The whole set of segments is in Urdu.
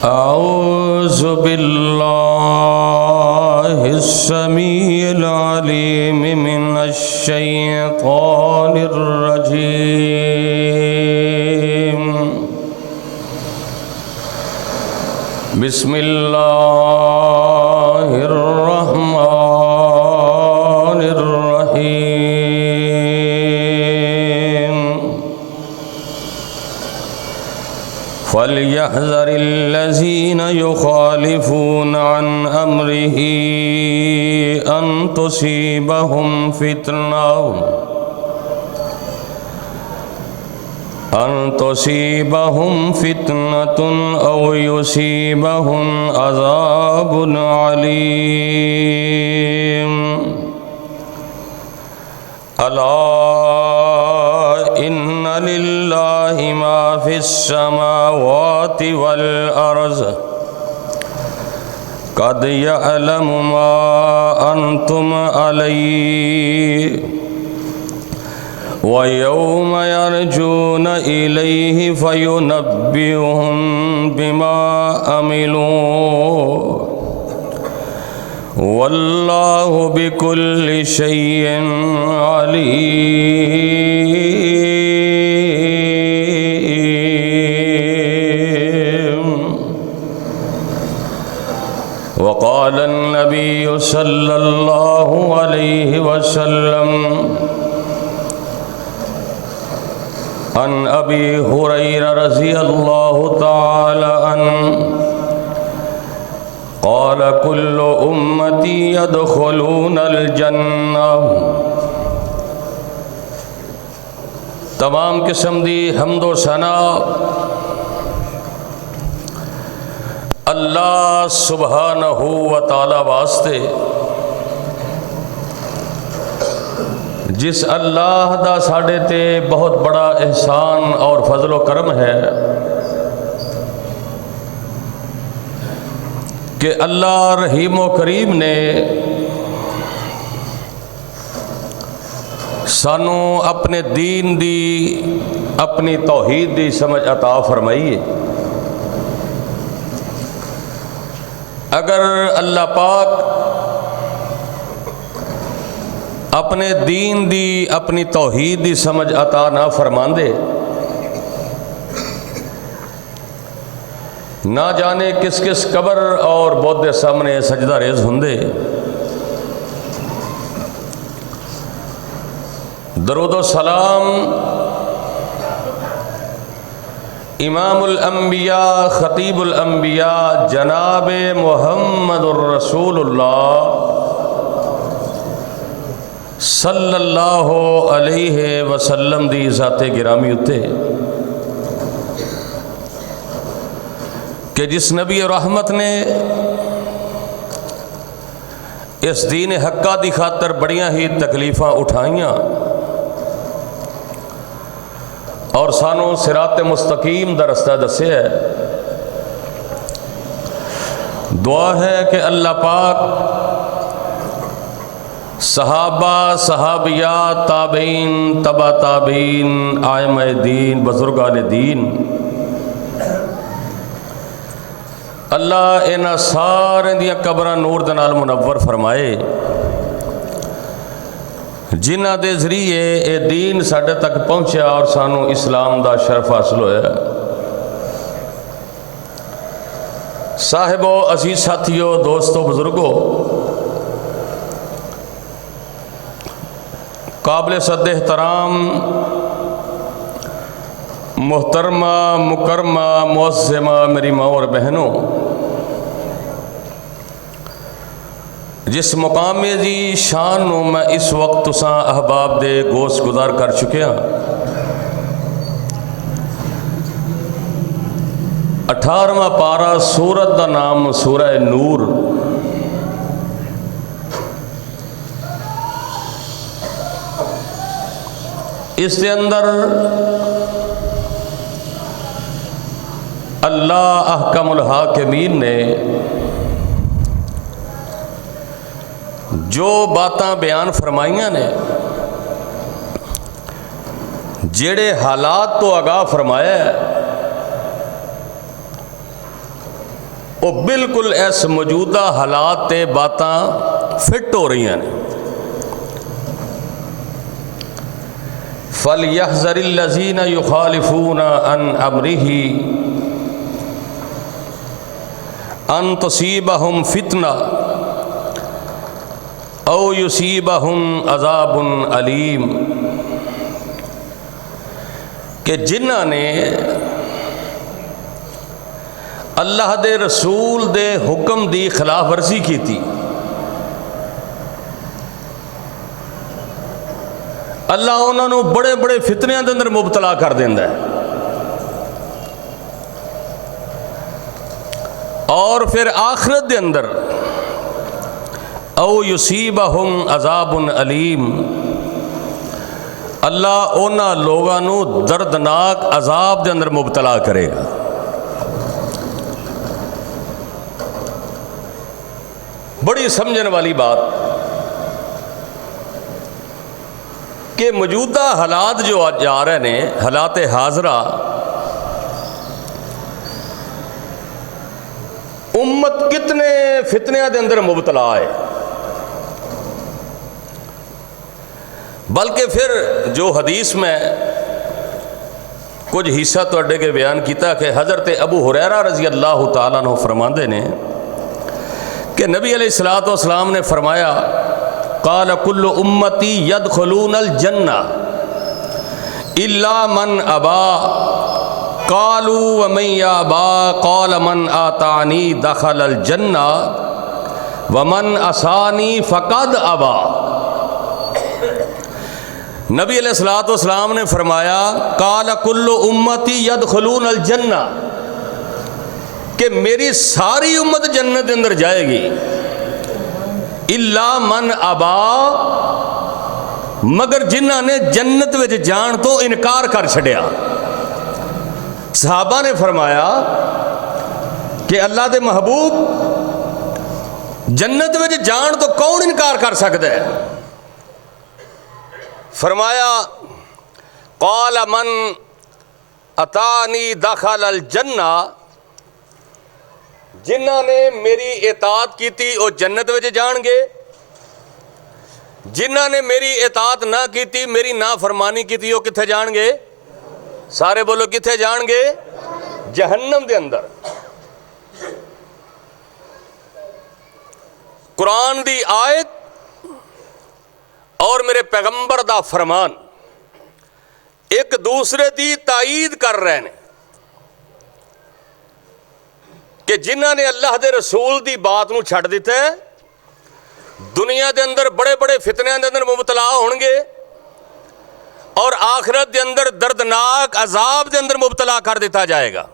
أعوذ بالله السميع العليم من الشيطان الرجيم. بسم الله الرحمن الرحيم. فليحذر الذين يخالفون عن أمره أن تصيبهم فتنة أو يصيبهم عذاب عليم. ألا إن لله ما في السماوات والأرض قد يعلم ما أنتم عليه ويوم يرجون إليه فينبئهم بما عملوا والله بكل شيء عليم. وقال النبي صلى الله عليه وسلم عن أبي هريرة رضي الله تعالى عنه قال كل أمتي يدخلون الجنة. تمام قسم دی حمد و ثنا اللہ سبحانہ و تعالی واسطے جس اللہ دا ساڈے تے بہت بڑا احسان اور فضل و کرم ہے کہ اللہ رحیم و کریم نے سانو اپنے دین دی اپنی توحید دی سمجھ عطا فرمائی ہے. اگر اللہ پاک اپنے دین دی اپنی توحید دی سمجھ عطا نہ فرماندے نہ جانے کس کس قبر اور بت دے سامنے سجدہ ریز ہوندے. درود و سلام امام الانبیاء خطیب الانبیاء جناب محمد الرسول اللہ صلی اللہ علیہ وسلم دی ذات گرامی اتے کہ جس نبی رحمت نے اس دین حقہ دی خاطر بڑیاں ہی تکلیفاں اٹھائیاں اور سانو صراط مستقیم دا رستہ دسے ہے. دعا ہے کہ اللہ پاک صحابہ صحابیات تابعین تبع تابعین ائمہ دین بزرگان دین اللہ انہاں سارے دیاں قبراں نور دے نال منور فرمائے جنہاں دے ذریعے اے دین ساڈے تک پہنچیا اور سانو اسلام دا شرف حاصل ہویا. صاحبو عزیز ساتھیو دوستو بزرگو قابل صد احترام محترمہ مکرمہ معظمہ میری ماں اور بہنوں، جس مقام دی شان نو میں اس وقت تساں احباب دے گوشت گزار کر چکے ہاں. 18واں پارہ سورت دا نام سورہ نور. اس دے اندر اللہ احکم الحاکمین نے جو باتاں بیان فرمائیاں نے جڑے حالات تو آگاہ فرمایا ہے وہ بالکل اس موجودہ حالات تے باتاں فٹ ہو رہی ہیں۔ فَلْيَحْذَرِ الَّذِينَ يُخَالِفُونَ عَنْ أَمْرِهِ أَن تُصِيبَهُمْ فِتْنَةٌ أَوْ يُصِيبَهُمْ عَذَابٌ أَلِيمٌ، کہ جنہاں نے اللہ دے رسول دے حکم دی خلاف ورزی کی تھی، اللہ انہوں نے بڑے بڑے فتنیاں دے اندر مبتلا کر دیندا ہے، اور پھر آخرت دے اندر او یصیبہم عذاب علیم، اللہ انہاں لوگاں نو دردناک عذاب دے اندر مبتلا کرے گا۔ بڑی سمجھن والی بات کہ موجودہ حالات جو آج آ رہے ہیں، حالات حاضرہ، امت کتنے فتنیاں دے اندر مبتلا ہے، بلکہ پھر جو حدیث میں کچھ حصہ تو اڈے کے بیان کیتا کہ حضرت ابو ہریرہ رضی اللہ تعالیٰ عنہ فرماندے نے کہ نبی علیہ السلام نے فرمایا قال کل امتی یدخلون الجنہ الا من ابا قالوا ومن یابا قال من آتانی دخل الجنہ ومن عصانی فقد ابا۔ نبی علیہ السلام نے فرمایا قال کل امتی یدخلون الجنہ، کہ میری ساری امت جنت کے اندر جائے گی، الا من ابا، مگر جنہاں نے جنت وچ جان تو انکار کر چھڑیا۔ صحابہ نے فرمایا کہ اللہ دے محبوب، جنت وچ جان تو کون انکار کر سکتا ہے؟ فرمایا قال من اتانی دخل الجنہ، جنہاں نے میری اطاعت کی تھی وہ جنت وچ جان گے، جنہاں نے میری اطاعت نہ کی تھی، میری نافرمانی کی تھی، وہ کتھے جان گے؟ سارے بولو کتھے جان گے؟ جہنم دے اندر۔ قرآن دی آیت اور میرے پیغمبر دا فرمان ایک دوسرے دی تائید کر رہے ہیں کہ جنہاں نے اللہ دے رسول دی بات نو چھڑ دیتا ہے، دنیا دے اندر بڑے بڑے فتنیاں دے اندر مبتلا ہون گے، اور آخرت دے اندر دردناک عذاب دے اندر مبتلا کر دیتا جائے گا۔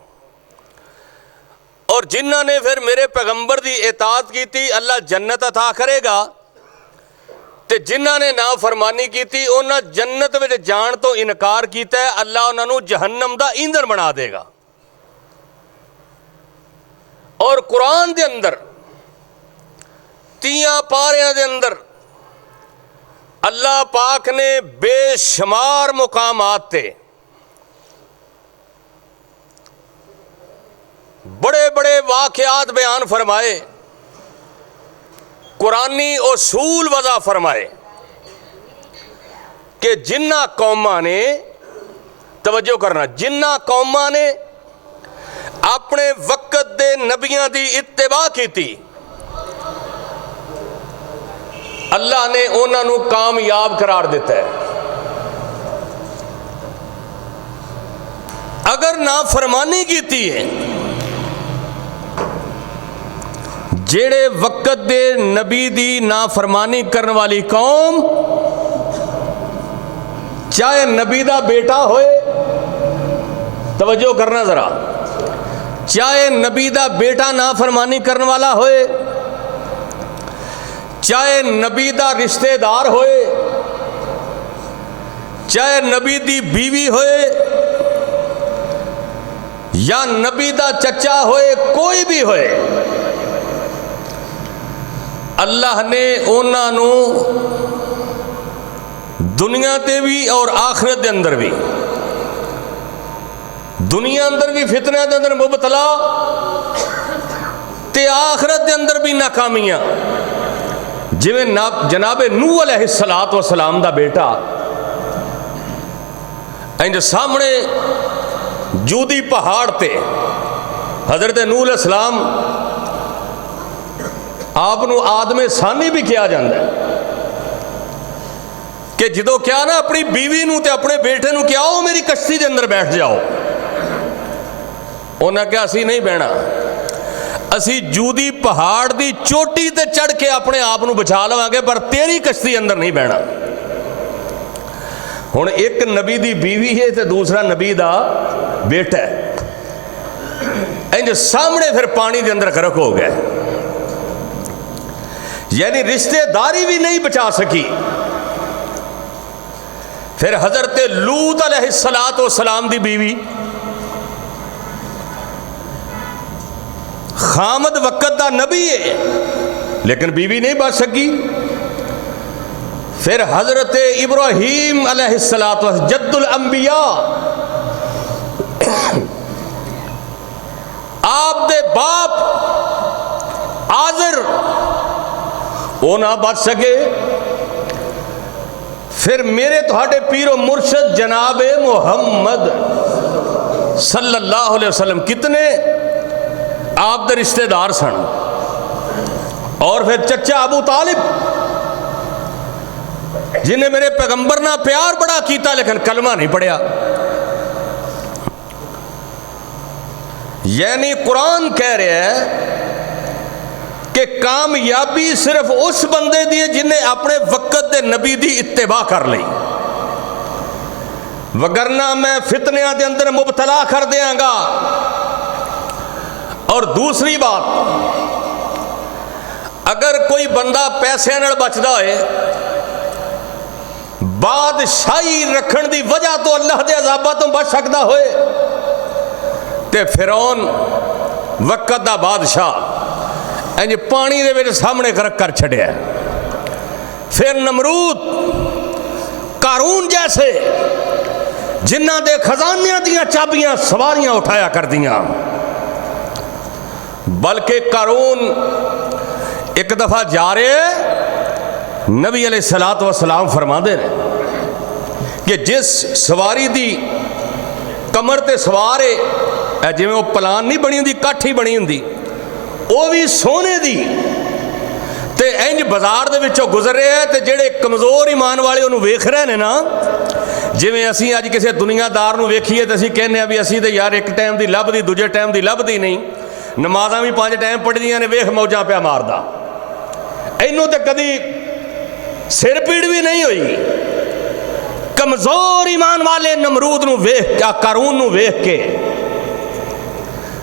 اور جنہاں نے پھر میرے پیغمبر دی اطاعت کی تھی، اللہ جنت عطا کرے گا، تے جنہاں نے نافرمانی کی تھی انہاں جنت وچ جان تو انکار کیتا ہے، اللہ انہاں نو جہنم دا ایندھن بنا دے گا۔ اور قرآن دے اندر 30 پاریاں دے اندر اللہ پاک نے بے شمار مقامات تے بڑے بڑے واقعات بیان فرمائے، قرآنی اصول وضع فرمائے کہ جنہ قوماں نے، توجہ کرنا، جنہ قوماں نے اپنے وقت دے نبیاں دی اتباع کی تھی، اللہ نے انہاں نو کامیاب قرار دیتا ہے۔ اگر نافرمانی کیتی ہے، جیڑے وقت دے نبی دی نافرمانی کرنے والی قوم، چاہے نبی دا بیٹا ہوئے، توجہ کرنا ذرا، چاہے نبی دا بیٹا نافرمانی کرنے والا ہوئے، چاہے نبی دا رشتہ دار ہوئے، چاہے نبی دی بیوی ہوئے، یا نبی دا چچا ہوئے، کوئی بھی ہوئے، اللہ نے انہاں نو دنیا تے بھی اور آخرت دے اندر بھی، دنیا اندر بھی فتنہ دے اندر مبتلا، تے آخرت دے اندر بھی ناکامیاں. جویں جناب نوح علیہ الصلوۃ والسلام دا بیٹا انج سامنے جودی پہاڑ تے حضرت نوح علیہ السلام آپ نو آدم ثانی بھی کیا جاندہ ہے کہ جدو کیا نا اپنی بیوی نو تے اپنے بیٹے نو کیا ہو میری کشتی دے اندر بیٹھ جاؤ. انہاں کیا اسی نہیں بہنا, اسی جودی پہاڑ دی چوٹی تے چڑھ کے اپنے آپ نو بچا لواں گے پر تیری کشتی اندر نہیں بہنا. ہن ایک نبی دی بیوی ہے تے دوسرا نبی دا بیٹا ہے, انج سامنے پھر پانی دے اندر غرق ہو گئے. یعنی رشتہ داری بھی نہیں بچا سکی. پھر حضرت لوط علیہ السلام دی بیوی خامد وقت دا نبی ہے لیکن بیوی نہیں بچ سکی. پھر حضرت ابراہیم علیہ السلام جد الانبیاء آپ دے باپ آزر وہ نہ بچ سکے. پھر میرے تہاڈے پیر و مرشد جناب محمد صلی اللہ علیہ وسلم کتنے آپ دے رشتہ دار سن. اور پھر چچا ابو طالب جنہیں میرے پیغمبر نہ پیار بڑا کیتا لیکن کلمہ نہیں پڑھیا. یعنی قرآن کہہ رہے ہیں کہ کامیابی صرف اس بندے دی ہے جنہیں اپنے وقت دے نبی دی اتباع کر لی, وگرنہ میں فتنیاں دے اندر مبتلا کر دیاں گا. اور دوسری بات, اگر کوئی بندہ پیسے نال بچدا ہوئے بادشاہی رکھن دی وجہ تو اللہ دے عذاباں تو بچ سکدا ہوئے تے فرعون وقت دا بادشاہ انج پانی دے وچ سامنے غرق کر چھڑیا. پھر نمرود قارون جیسے جنہاں دے خزانیاں دیاں چابیاں سواریاں اٹھایا کر دیاں. بلکہ قارون ایک دفعہ جا رہے نبی علیہ السلام فرما دے رہے کہ جس سواری دی کمر تے سوارے جی میں وہ پلان نہیں بنی ہوندی کٹھ ہی بنی ہوندی وہ بھی سونے دی تے انج بازار دے وچوں گزر رہے ہیں تے جڑے کمزور ایمان والے انہوں ویکھ رہے ہیں نا جی میں اسی آج کسی دنیا دار نو ویکھیے تے اسی کہنے ہیں بھی اسی تے یار ایک ٹائم دی لب دی دوجے ٹائم دی لب دی نہیں, نمازاں بھی 5 ٹائم پڑھ دیاں نے ویکھ موجاں پہ ماردا. اینوں تے کدی سر پیڑ بھی نہیں ہوئی. کمزور ایمان والے نمرود نو ویکھ کیا قارون نو ویکھ کے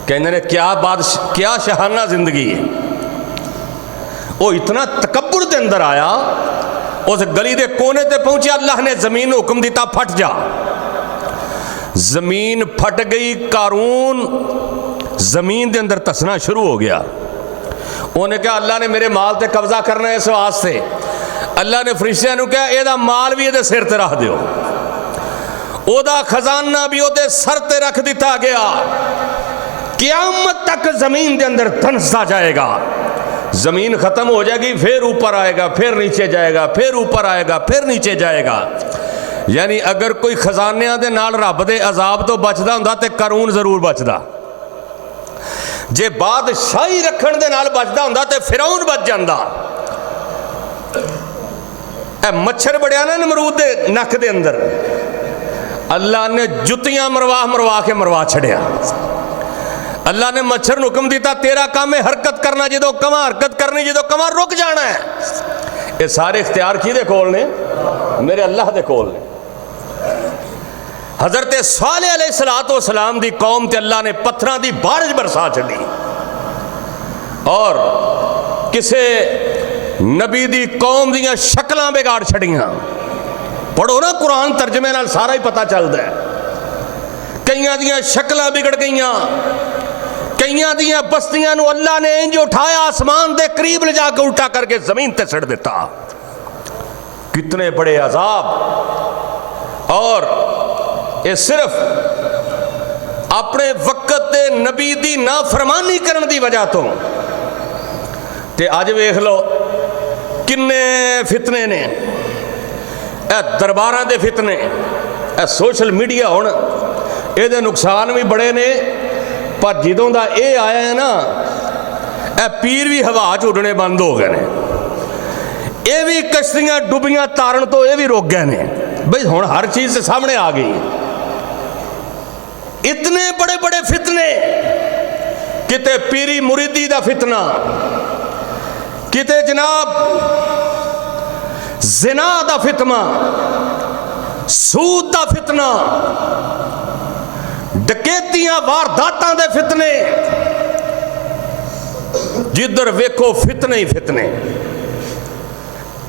کہنے نے کیا شہانہ زندگی ہے. وہ اتنا تکبر دے اندر آیا, اس گلی دے کونے تے پہنچے, اللہ نے زمین کو حکم دیتا پھٹ جا. زمین پھٹ گئی, قارون زمین دے اندر تسنا شروع ہو گیا. انہوں نے کہا اللہ نے میرے مال تے قبضہ کرنا ہے اس واسطے. اللہ نے فرشتیاں نو کہا اے دا مال بھی اے سر تے رکھ دیو, او دا خزانہ بھی او دے سر تے رکھ دیتا گیا. قیامت تک زمین دے اندر دھنستا جائے گا. زمین ختم ہو جائے گی, پھر اوپر آئے گا, پھر نیچے جائے گا, پھر اوپر آئے گا, پھر نیچے جائے گا. یعنی اگر کوئی خزانیاں دے نال رب دے عذاب تو بچدا ہوندا تے قارون ضرور بچدا. جے بادشاہی رکھن دے نال بچدا ہوندا تے فرعون بچ جاندا. اے مچھر بڑیا نا نمرود دے نک دے اندر, اللہ نے جتیاں مروا کے مروا چھڑیا. اللہ نے مچھر نو حکم دیتا تیرا کام ہے حرکت کرنا, جدو کما حرکت کرنی, جدو کما رک جانا ہے. یہ سارے اختیار کی دے کول نے, میرے اللہ دے کول نے. حضرت صالح علیہ السلام دی قوم تے اللہ نے پتھراں دی بارش برسا چلی, اور کسے نبی دی قوم دیاں شکلاں بگاڑ چھڑیاں. پڑھو نا قرآن ترجمے نال سارا ہی پتہ چلدا ہے. کئیاں دیاں شکلاں بگڑ گئیاں, کئیاں دیاں بستیاں نو اللہ نے انج اٹھایا آسمان دے قریب لے جا کے الٹا کر کے زمین تے سڑ دیتا. کتنے بڑے عذاب. اور یہ صرف اپنے وقت دے نبی دی نافرمانی کرن دی وجہ تو ਤੇ ਅੱਜ ਵੇਖ ਲਓ ਕਿੰਨੇ ਫਿਤਨੇ ਨੇ, ਇਹ ਦਰਬਾਰਾਂ ਦੇ ਫਿਤਨੇ, ਇਹ ਸੋਸ਼ਲ ਮੀਡੀਆ। ਹੁਣ ਇਹਦੇ ਨੁਕਸਾਨ ਵੀ ਬੜੇ ਨੇ, ਪਰ ਜਦੋਂ ਦਾ ਇਹ ਆਇਆ ਹੈ ਨਾ, ਇਹ ਪੀਰ ਵੀ ਹਵਾ 'ਚ ਉੱਡਣੇ ਬੰਦ ਹੋ ਗਏ ਨੇ। ਇਹ ਵੀ ਕਸ਼ਤੀਆਂ ਡੁੱਬੀਆਂ ਤਾਰਨ ਤੋਂ ਇਹ ਵੀ ਰੁਕ ਗਏ ਨੇ ਬਈ ਹੁਣ ਹਰ ਚੀਜ਼ ਸਾਹਮਣੇ ਆ ਗਈ। ਇਤਨੇ ਬੜੇ ਬੜੇ ਫਿਤਨੇ, ਕਿਤੇ ਪੀਰੀ ਮੁਰੀਦੀ ਦਾ ਫਿਤਨਾ, ਕਿਤੇ ਜਨਾਬ ਜ਼ਿਨਾ ਦਾ ਫਿਤਨਾ, ਸੂਦ ਦਾ ਫਿਤਨਾ, ਡਕੈਤੀਆਂ ਵਾਰਦਾਤਾਂ ਦੇ ਫਿਤਨੇ, ਜਿੱਧਰ ਵੇਖੋ ਫਿਤਨੇ ਹੀ ਫਿਤਨੇ।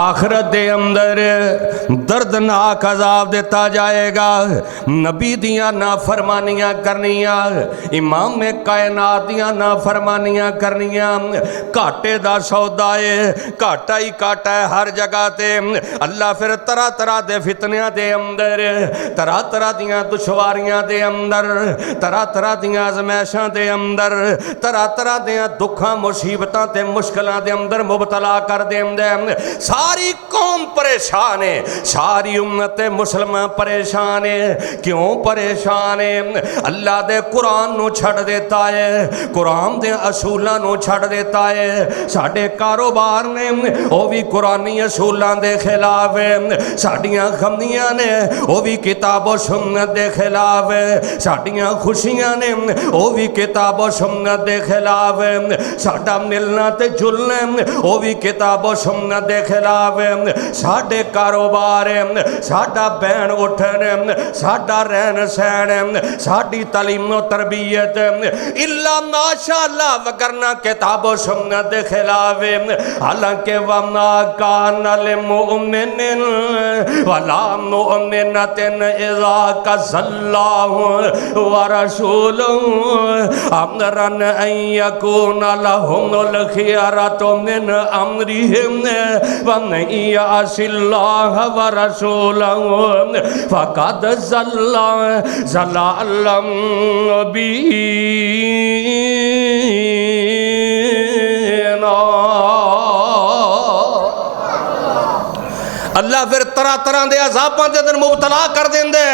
آخرت دے اندر دردناک عذاب دیتا جائے گا. نبی دیاں نافرمانیاں کرنیاں, امام کائنات دیاں نافرمانیاں کرنیاں, کاٹے دا سودا ہے, کاٹا ہی کاٹا ہے ہر جگہ تے. اللہ پھر طرح طرح دے فتنیاں دے اندر, طرح طرح دیاں دشواریاں دے اندر, طرح طرح دیاں آزمائشاں دے اندر, طرح طرح دیاں دکھاں مصیبتاں تے مشکلاں دے اندر مبتلا کر دے. ساری قوم پریشان ہے, ساری امت مسلمان پریشان ہے. کیوں پریشان ہے؟ اللہ دے قرآن نو چھڑ دیتا ہے, قرآن دے اصولاں نو چھڑ دیتا ہے. ساڑھے کاروبار نے وہ بھی قرآنی اصولان دے خلاف ہے, ساڑھیاں غمیاں نے وہ بھی کتاب و سنت دے خلاف ہے, ساڑھیاں خوشیاں نے وہ بھی کتاب و سنت دے خلاف ہے, ساڑھا ملنا تے جلنا وہ بھی کتاب و سنت دے خلاف ہے. ساڑھے کاروبار ہے, ساڑھا بین اٹھن, ساڑھا رہن سہن, ساڑھی تعلیم و تربیت اللہ ماشاءاللہ وگرنا کتاب و سنت دے خلاف ہے. حالانکہ وَمَا كَانَ لِمُؤْمِنٍ وَلَا مُؤْمِنَةٍ إِذَا قَضَى اللَّهُ وَرَسُولُهُ أَمْرًا أَن يَكُونَ لَهُمُ الْخِيَرَةُ مِنْ أَمْرِهِمْ وَمَن يَعْصِ اللَّهَ وَرَسُولَهُ فَقَدْ ضَلَّ ضَلَالًا مُبِينًا. اللہ پھر طرح طرح دے عذاباں دے اندر مبتلا کر دیندے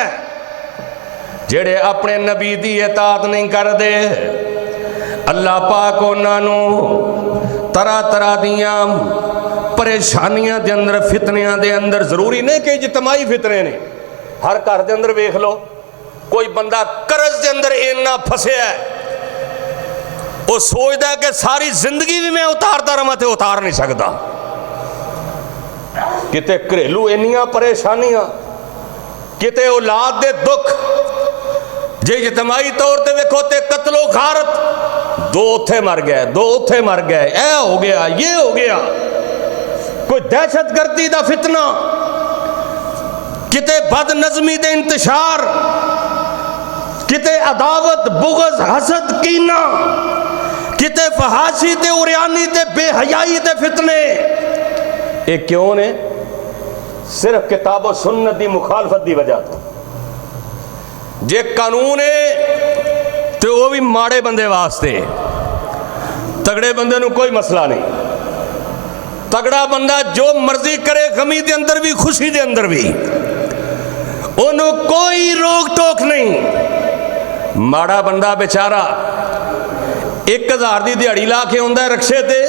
جڑے اپنے نبی دی اطاعت نہیں کر دے. اللہ پاک انہاں نو طرح طرح دیاں پریشانیاں دے اندر, فتنیاں دے اندر, ضروری نہیں کہ اجتماعی فتنے نے, ہر گھر دے اندر دیکھ لو کوئی بندہ قرض دے اندر اینا پھسیا ہے, وہ سوچدا ہے کہ ساری زندگی بھی میں اتارتا رہا تے اتار نہیں سکتا. کتے گھریلو اینیاں پریشانیاں, کتے اولاد دے دکھ, جے اجتماعی طور تے ویکھو تے قتل و غارت, دو اتھے مر گئے, دو اتھے مر گئے, اے ہو گیا, یہ ہو گیا, کوئی دہشت گردی دا فتنہ, کتے بد نظمی دے انتشار, کتے عداوت بغض حسد کینہ, کتے فحاشی تے اوریانی تے بے حیائی تے فتنے. یہ کیوں نے؟ صرف کتاب و سنت دی مخالفت دی وجہ تو. جے قانون ہے تو وہ بھی ماڑے بندے واسطے, تگڑے بندے نو کوئی مسئلہ نہیں. تگڑا بندہ جو مرضی کرے, غمی دے اندر بھی خوشی دے اندر بھی, انہوں کوئی روک ٹوک نہیں. ماڑا بندہ بیچارہ 1000 دی دیہڑی لا کے ہوندہ ہے رکشے تے,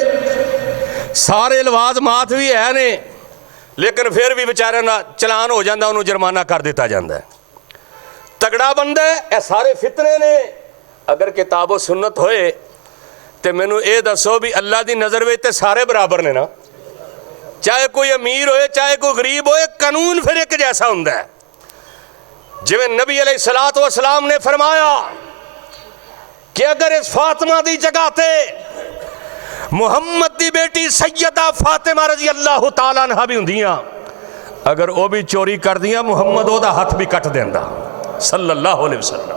سارے لوازمات بھی ہے نے, لیکن پھر بھی بیچارہ نہ چلان ہو جاندہ, انہوں جرمانہ کر دیتا جاندہ ہے. تگڑا بندہ ہے, اے سارے فتنے نے. اگر کتاب و سنت ہوئے تے میں نو اے دسو بھی اللہ دی نظر وے تے سارے برابر نے نا, چاہے کوئی امیر ہوئے چاہے کوئی غریب ہوئے, قانون پھر ایک جیسا ہوندہ ہے. جو نبی علیہ السلام نے فرمایا کہ اگر اس فاطمہ دی جگہ تے محمد دی بیٹی سیدہ فاطمہ رضی اللہ تعالیٰ عنہ بھی ہوندیاں, اگر وہ بھی چوری کر دیاں محمد او دا ہاتھ بھی کٹ دیندہ صلی اللہ علیہ وسلم.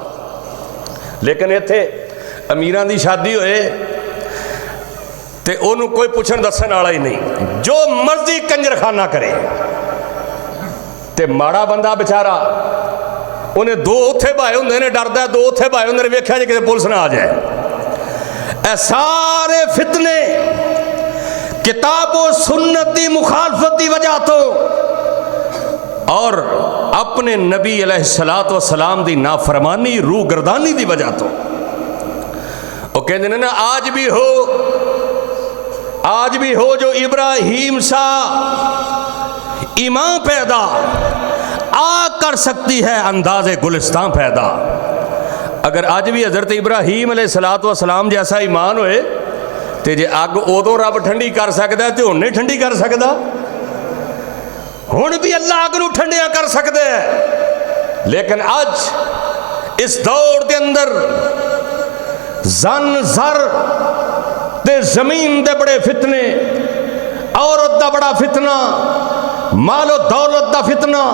لیکن یہ تھے امیران دی شادی ہوئے تے انہوں کوئی پوچھن دسن والا ہی نہیں, جو مرضی کنجر خانہ کرے. تے ماڑا بندہ بیچارہ انہیں دو اتھے بھائے ہوندے نے, ڈردہ دو اتھے بھائے ہوندے نے, ویکھا جے کہ پولیس نہ آ جائے. اے سارے فتنے کتاب و سنت دی مخالفت دی وجہ تو اور اپنے نبی علیہ السلام دی نافرمانی روح گردانی دی وجہ تو. وہ کہتے ہیں نا آج بھی ہو جو ابراہیم سا ایمان پیدا, آگ کر سکتی ہے انداز گلستان پیدا. اگر آج بھی حضرت ابراہیم علیہ السلام جیسا ایمان ہوئے تے جے آگ ادو رب ٹھنڈی کر سکتا ہے تے ہن نہیں ٹھنڈی کر سکتا, ہن بھی اللہ آگ نو ٹھنڈیاں کر سکتے ہیں. لیکن آج اس دور دے اندر زن زر تے زمین دے بڑے فتنے, عورت دا بڑا فتنہ، مال و دولت دا فتنہ،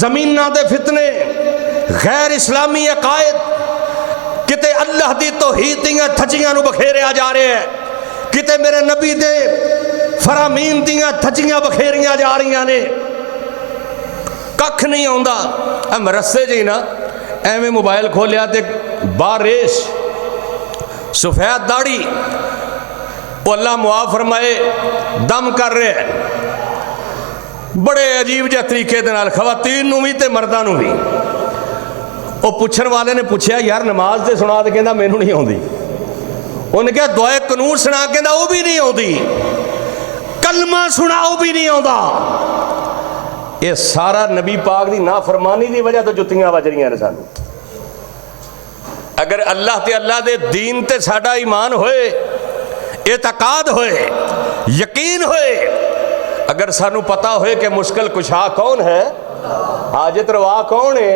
زمیناں دے فتنے، غیر اسلامی عقائد، کتے اللہ دی توحید دیاں دھجیاں نو بکھیریا جا رہے ہیں، کتے میرے نبی دے فرامین دیاں دھجیاں بکھیریاں جا رہی نے، ککھ نہیں ہوندا۔ ہم رسے جی نا ایویں موبائل کھولیا تے باہر ریش سفید داڑھی، وہ اللہ معاف فرمائے دم کر رہے ہیں بڑے عجیب جہ طریقے دے نال، خواتین نو بھی تے مرداں نو بھی۔ وہ پوچھن والے نے پوچھیا یار نماز تے سنا تے کہندا مینوں نہیں آوندی، انہیں کہا دعائے قنوت سنا کہندا وہ بھی نہیں آوندی، کلمہ سنا وہ بھی نہیں آوندا۔ یہ سارا نبی پاک دی نافرمانی دی وجہ تو جتیاں وج رہیاں نے سانوں۔ اگر اللہ تے اللہ دے دین تے ساڈا ایمان ہوئے، اعتقاد ہوئے، یقین ہوئے، اگر سانوں پتا ہوئے کہ مشکل کشا کون ہے، حاجت روا کون ہے،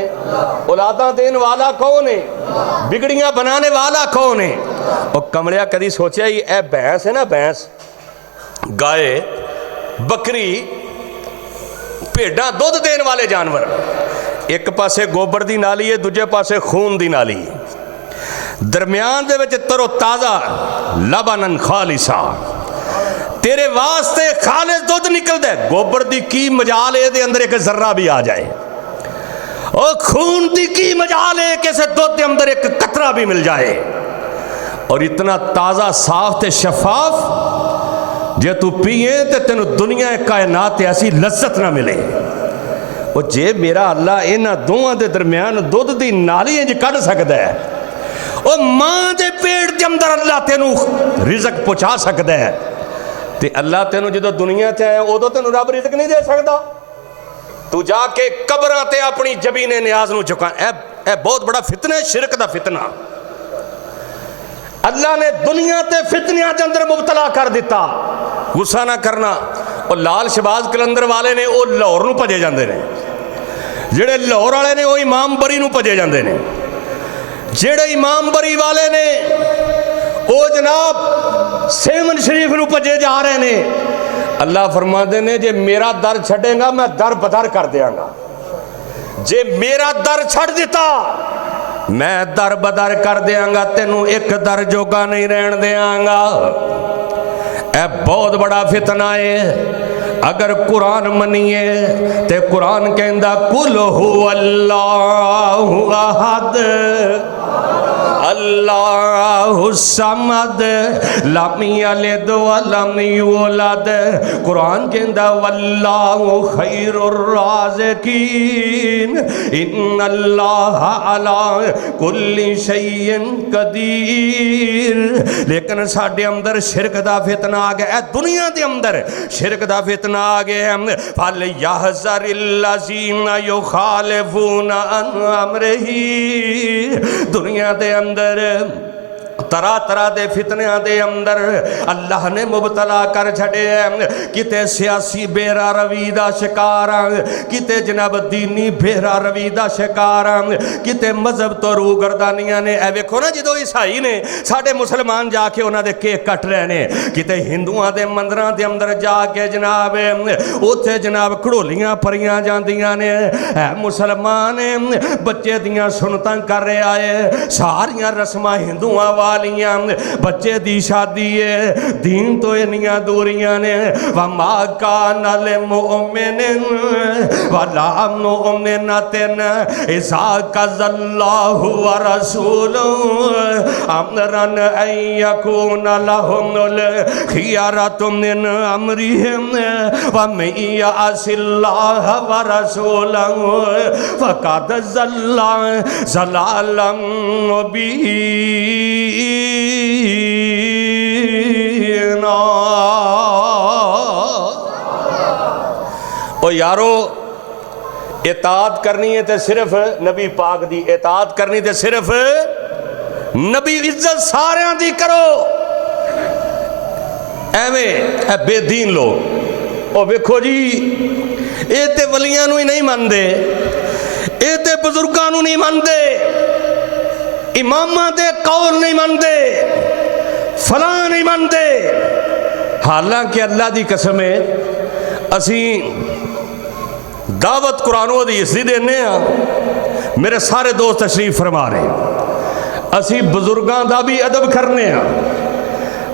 اولاداں دین والا کون ہے، بگڑیاں بنانے والا کون ہے۔ اور کمڑیا کدی سوچیا ہی اے بھینس ہے نا، بھینس، گائے، بکری، بھیڈاں دودھ دین والے جانور، ایک پاسے گوبر دی نالی ہے، دوجے پاسے خون دی نالی ہے، درمیان دے وچ تر و تازہ لبنن خالصا، تیرے واسطے خالص دودھ نکل دے۔ گوبر دی کی مجال ہے دے اندر ایک ذرہ بھی آ جائے، اور خون دی کی مجال ہے کہ سے دودھ دے اندر ایک قطرہ بھی مل جائے، اور اتنا تازہ صاف تے شفاف جے تو پیئے تے تینو دنیا کائنات ایسی لذت نہ ملے۔ اور جے میرا اللہ انہاں دوہاں دے درمیان دودھ دی نالی انج کڈ سکدا ہے، اور ماں دے پیٹ دے اندر اللہ تینو رزق پہنچا سکدا ہے، تے اللہ تینو جدو دنیا چاہے ادو تینو رب رزق نہیں دے سکتا؟ تو جا کے قبراں تے اپنی جبین نیاز نو چکا۔ اے بہت بڑا فتنہ ہے، شرک دا فتنہ۔ اللہ نے دنیا تے فتنیاں دے اندر مبتلا کر دیتا۔ غصہ نہ کرنا، اور لال شباز کلندر والے نے وہ لاہور نو پجے جاندے نے، جڑے لاہور والے نے وہ امام بری نو پجے جاندے نے، جڑے امام بری والے نے وہ جناب سیمن شریف نو پجے جا رہے نے۔ اللہ فرماندے نے جے میرا در چھڑے گا میں در بدر کر دیاں گا، جے میرا در چھڑ دیتا میں در بدر کر دیاں گا، تینوں ایک در جوگا نہیں رہن دیاں گا۔ اے بہت بڑا فتنہ ہے۔ اگر قرآن منیے تے قرآن کہندا قل هو اللہ احد اللہ الصمد لم یلد ولم یولد، قرآن کہندا واللہ خیر الرازقین ان اللہ علی کل شیء قدیر۔ لیکن ساڈے اندر شرک دا فتنہ آ گیا، اے دنیا دے اندر شرک دا فتنہ آ گیا۔ فَلْيَحْذَرِ الَّذِينَ يُخَالِفُونَ عَنْ أَمْرِهِ، دنیا دے اندر طرح طرح دے فتنیاں دے اندر اللہ نے مبتلا کر چھڑے ہیں۔ کتے سیاسی بیرا روی دا شکاراں، کتے جناب دینی بیرا روی دا شکاراں، کتے مذہب تو روگردانیاں نے۔ اے ویکھو نا جدو عیسائی نے ساڑھے مسلمان جا کے انہاں دے کیک کٹ رہے نے، کتے ہندوہاں دے مندراں دے اندر جا کے جناب اوتھے جناب کڑولیاں پریاں جاندیاں نے۔ اے مسلمان بچے دیاں سنتاں کر رہے آئے، ساریاں رسماں ہندوہاں والیاں، بچے دی شادی ہے، دین تو انیاں دوریاں نے۔ وَمَا كَانَ لِمُؤْمِنٍ وَلَا مُؤْمِنَةٍ إِذَا قَضَى اللَّهُ وَرَسُولُهُ أَمْرًا أَن يَكُونَ لَهُمُ الْخِيَرَةُ مِنْ أَمْرِهِمْ وَمَن يَعْصِ اللَّهَ وَرَسُولَهُ فَقَدْ ضَلَّ ضَلَالًا مُبِينًا۔ او یارو اطاعت کرنی ہے تے صرف نبی پاک دی، اطاعت کرنی تے صرف نبی، عزت ساریاں دی کرو۔ ایویں اے بے دین لوگ او ویکھو جی اے تے ولیاں نو ہی نہیں مندے، اے تے بزرگاں نو نہیں مندے، اماماں دے قول نہیں مندے، فلاں نہیں مندے، ਹਾਲਾਂਕਿ ਅੱਲਾ ਦੀ ਕਸਮ ਹੈ ਅਸੀਂ ਦਾਵਤ ਕੁਰਾਨ ਹਦੀਸ ਦੀ ਦਿੰਦੇ ਆ। ਮੇਰੇ ਸਾਰੇ ਦੋਸਤ ਤਸ਼ਰੀਫ ਫਰਮਾ ਰਹੇ, ਅਸੀਂ ਬਜ਼ੁਰਗਾਂ ਦਾ ਵੀ ਅਦਬ ਕਰਨੇ ਆ।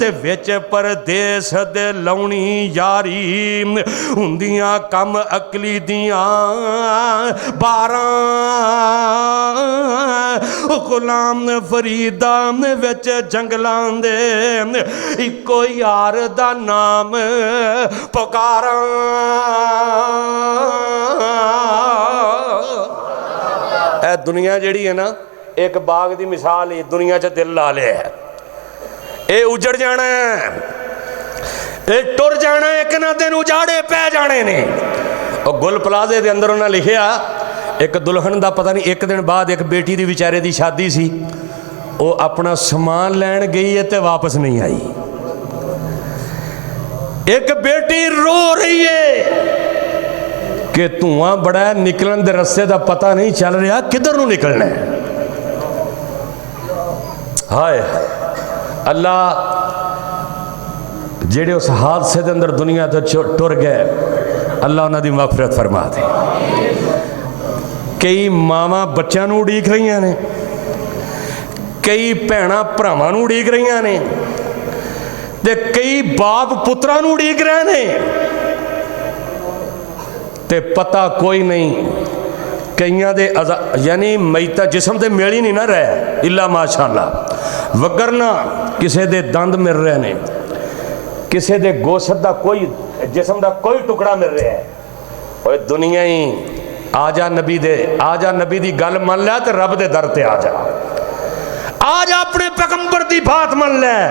ਤੇ ਵਿੱਚ ਪਰਦੇਸ ਦੇ ਲਾਉਣੀ ਯਾਰੀ ਹੁੰਦੀਆਂ ਕੰਮ ਅਕਲੀ ਦੀਆਂ 12 ਗੁਲਾਮ ਫਰੀਦਾ ਵਿੱਚ ਜੰਗਲਾਂ ਦੇ ਇੱਕੋ ਯਾਰ ਦਾ ਨਾਮ ਪੁਕਾਰਾਂ ਇਹ ਦੁਨੀਆ ਜਿਹੜੀ ਹੈ ਨਾ ਇੱਕ ਬਾਗ ਦੀ ਮਿਸਾਲ ਹੀ ਦੁਨੀਆ 'ਚ ਦਿਲ ਲਾ ਲਿਆ ਹੈ ਇਹ ਉਜੜ ਜਾਣਾ ਹੈ ਇਹ ਟੁਰ ਜਾਣਾ ਇੱਕ ਨਾ ਦਿਨ ਉਜਾੜੇ ਪੈ ਜਾਣੇ ਨੇ ਉਹ ਗੁਲ ਪਲਾਜ਼ੇ ਦੇ ਅੰਦਰ ਉਹਨਾਂ ਲਿਖਿਆ ਇੱਕ ਦੁਲਹਨ ਦਾ ਪਤਾ ਨਹੀਂ ਇੱਕ ਦਿਨ ਬਾਅਦ ਇੱਕ ਬੇਟੀ ਦੀ ਵਿਚਾਰੇ ਦੀ ਸ਼ਾਦੀ ਸੀ ਉਹ ਆਪਣਾ ਸਮਾਨ ਲੈਣ ਗਈ ਹੈ ਤੇ ਵਾਪਸ ਨਹੀਂ ਆਈ ਇੱਕ ਬੇਟੀ ਰੋ ਰਹੀ ਹੈ ਕਿ ਧੂਆਂ ਬੜਾ ਨਿਕਲਣ ਦੇ ਰਸਤੇ ਦਾ ਪਤਾ ਨਹੀਂ ਚੱਲ ਰਿਹਾ ਕਿੱਧਰ ਨੂੰ ਨਿਕਲਣਾ ਹੈ ਹਾਏ ਅੱਲਾ ਜਿਹੜੇ ਉਸ ਹਾਦਸੇ ਦੇ ਅੰਦਰ ਦੁਨੀਆ ਤੋਂ ਟੁਰ ਗਏ ਅੱਲਾ ਉਹਨਾਂ ਦੀ ਮਗਫਰਤ ਫਰਮਾ ਦੇ ਕਈ ਮਾਵਾਂ ਬੱਚਿਆਂ ਨੂੰ ਉਡੀਕ ਰਹੀਆਂ ਨੇ ਕਈ ਭੈਣਾਂ ਭਰਾਵਾਂ ਨੂੰ ਉਡੀਕ ਰਹੀਆਂ ਨੇ ਤੇ ਕਈ ਬਾਪ ਪੁੱਤਰਾਂ ਨੂੰ ਉਡੀਕ ਰਹੇ ਨੇ ਤੇ ਪਤਾ ਕੋਈ ਨਹੀਂ ਕਈਆਂ ਦੇ ਯਾਨੀ ਮੈਤਾ ਜਿਸਮ ਤੇ ਮਿਲ ਹੀ ਨਹੀਂ ਨਾ ਰਿਹਾ ਇੱਲਾ ਮਾਸ਼ਾਅੱਲਾ ਵਗਰਨਾ ਕਿਸੇ ਦੇ ਦੰਦ ਮਿਲ ਰਹੇ ਨੇ ਕਿਸੇ ਦੇ ਗੋਸ਼ਤ ਦਾ ਕੋਈ ਜਿਸਮ ਦਾ ਕੋਈ ਟੁਕੜਾ ਮਿਲ ਰਿਹਾ ਹੈ ਓਏ ਦੁਨੀਆ ਹੀ ਆ ਜਾ ਨਬੀ ਦੀ ਗੱਲ ਮੰਨ ਲੈ ਤੇ ਰੱਬ ਦੇ ਦਰ ਤੇ ਆ ਜਾ ਆਪਣੇ ਪੈਗੰਬਰ ਦੀ ਬਾਤ ਮੰਨ ਲੈ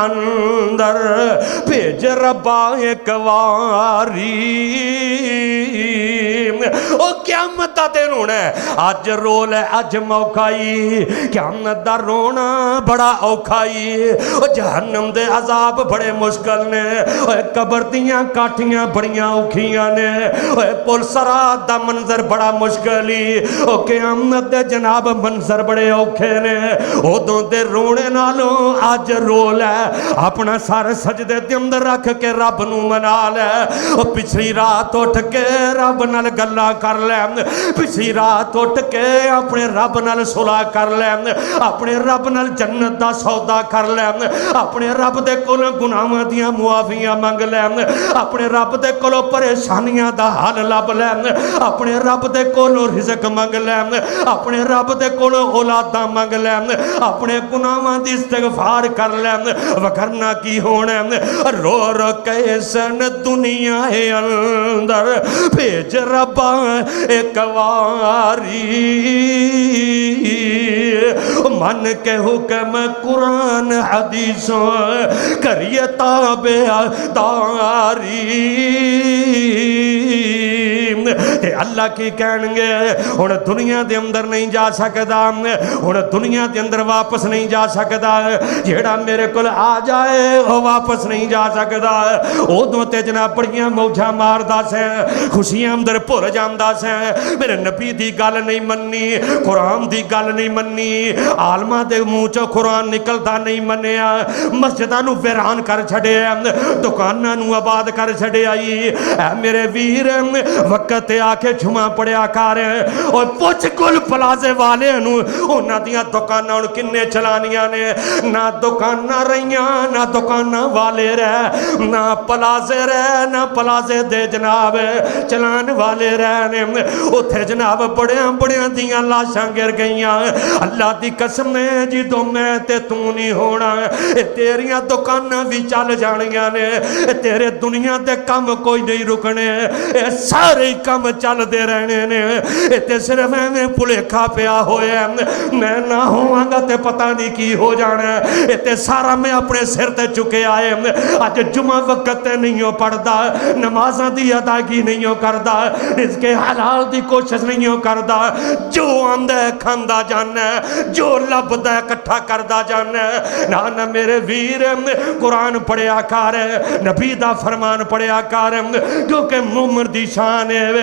اندر بھیج ربا ایک واری او قیامت دا دن ہونا ہے اج رول ہے اج موقعی قیامت دا رونا بڑا اوکھائی او جہنم دے عذاب بڑے مشکل نے او قبر دیاں کاٹھیاں بڑیاں اوکھیاں نے او پل سرات دا منظر بڑا مشکلی او قیامت دے جناب منظر بڑے اوکھے نے ادوں دے رونے نالوں اج رول ہے اپنا سر سجدے دے اندر رکھ کے رب نو منا لے او پچھلی رات اٹھ کے رب نال گلا کر لے پچھلی رات اٹھ کے اپنے رب نال صلح کر لے اپنے رب نال جنت دا سودا کر لے اپنے رب دے کول گناہاں دیاں معافیاں منگ لے اپنے رب دے کول پریشانیاں دا حل لب لے اپنے رب دے کول رزق منگ لے اپنے رب دے کول اولاداں منگ لے اپنے گناہاں دی استغفار کر لے وگرنہ کی ہونا رو رو کیسن دنیا اندر بھیج ربا ایک واری من کے حکم قرآن حدیثوں کریے تابع داری تے اللہ کی کہن گے ہن دنیا دے اندر نہیں جا سکدا ہن دنیا دے اندر واپس نہیں جا سکدا جیڑا میرے کول آ جائے وہ واپس نہیں جا سکدا ادوں تے جناب بڑیاں موجاں ماردا سے خوشیاں اندر بھول جاندا سے میرے نبی دی گل نہیں مننی قرآن دی گل نہیں مننی عالماں دے منہ چوں قرآن نکلدا نہیں منیا مسجداں نو ویران کر چھڈیا دکاناں نو آباد کر چھڈیا اے میرے ویر وقت آ کے جمعہ پڑیا کر اور پوچھ گل پلازے والے نو انہاں دیاں دکاناں ہن کنے چلانیاں نے نہ دکاناں رہیاں نہ دکاناں والے رہ نہ پلازے رہ نہ پلازے دے جناب چلان والے رہنے اتھے جناب بڑیاں بڑیاں دیاں لاشاں گر گئیاں اللہ دی قسم ہے جی تو میں تے تو نہیں ہونا تیریاں دکاناں بھی چل جانیاں نے تیرے دنیا تے کم کوئی نہیں رکنے سارے کم چل دے رہنے نے تے صرف میں پلیکھا پیا ہویا میں نہ ہوں گا تے پتہ نہیں کی ہو جانا تے سارا میں اپنے سر تے چکے آئے آج جمعہ وقت تے نہیں ہو پڑھدا نمازاں دی ادائیگی نہیں ہو کردا اس کے حلال دی کوشش نہیں ہو کردا جو آندا ہے کھاندا جانا جو لبدا ہے کٹھا کردا جانا نہ میرے ویر قرآن پڑھیا کر نبی دا فرمان پڑھیا کر کیونکہ مومن دی شان ہے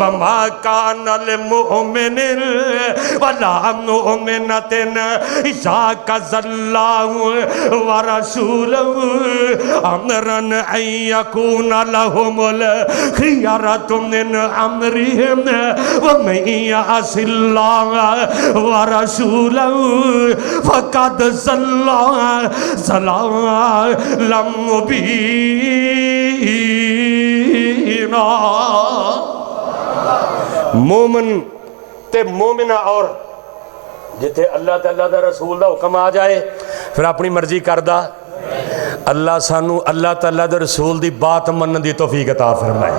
وما کان للمؤمن ولا مؤمنۃ اذا قضى الله ورسوله امرا ان يكون لهم الخيرة من امرهم ومن يعص الله ورسوله فقد ضل ضلالا مبينا مومن تے مومنہ اور جتھے اللہ تے اللہ دا رسول دا حکم آ جائے پھر اپنی مرضی کردہ اللہ سانو اللہ تے اللہ دا رسول دی بات منن دی توفیق عطا فرمائے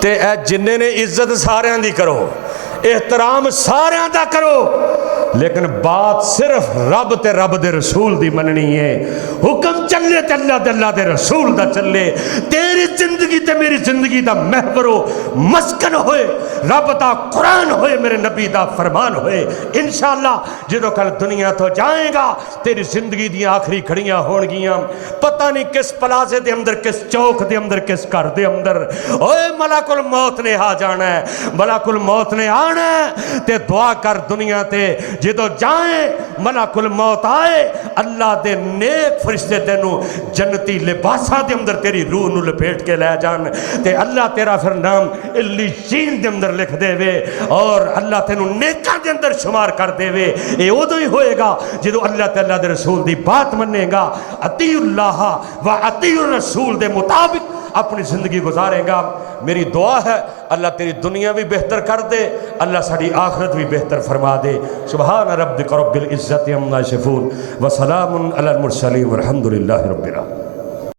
تے اے جننے نے عزت ساریاں دی کرو احترام ساریاں دا کرو لیکن بات صرف رب تے رب دے رسول دی مننی ہے حکم چلے تے اللہ دے رسول دا چلے تیری زندگی تے میری زندگی دا محور و مسکن ہوئے رب دا قرآن ہوئے میرے نبی دا فرمان ہوئے انشاءاللہ جدو کل دنیا تو جائیں گا تیری زندگی دی آخری کھڑیاں ہون گیاں پتہ نہیں کس پلازے دے اندر کس چوک دے اندر کس گھر دے اندر اوے ملک الموت نے آ جانا ہے ملک الموت نے آنا ہے تے دعا کر دنیا تے جدو جائیں ملک الموت آئے اللہ دے نیک فرشتے تینو جنتی لباسہ دے اندر تیری روح نو لپیٹ کے لے جان تے اللہ تیرا پھر نام علیشین دے اندر لکھ دے وے اور اللہ تینو نیکہ دے اندر شمار کر دے وے اے ادو ہی ہوئے گا جدو اللہ تعالیٰ دے رسول دی بات مننے گا اطیع اللہ و اطیع الرسول دے مطابق اپنی زندگی گزارے گا میری دعا ہے اللہ تیری دنیا بھی بہتر کر دے اللہ ساڑی آخرت بھی بہتر فرما دے سبحان ربک رب العزت عما یصفون وسلام علی المرسلین والحمدللہ رب العالمین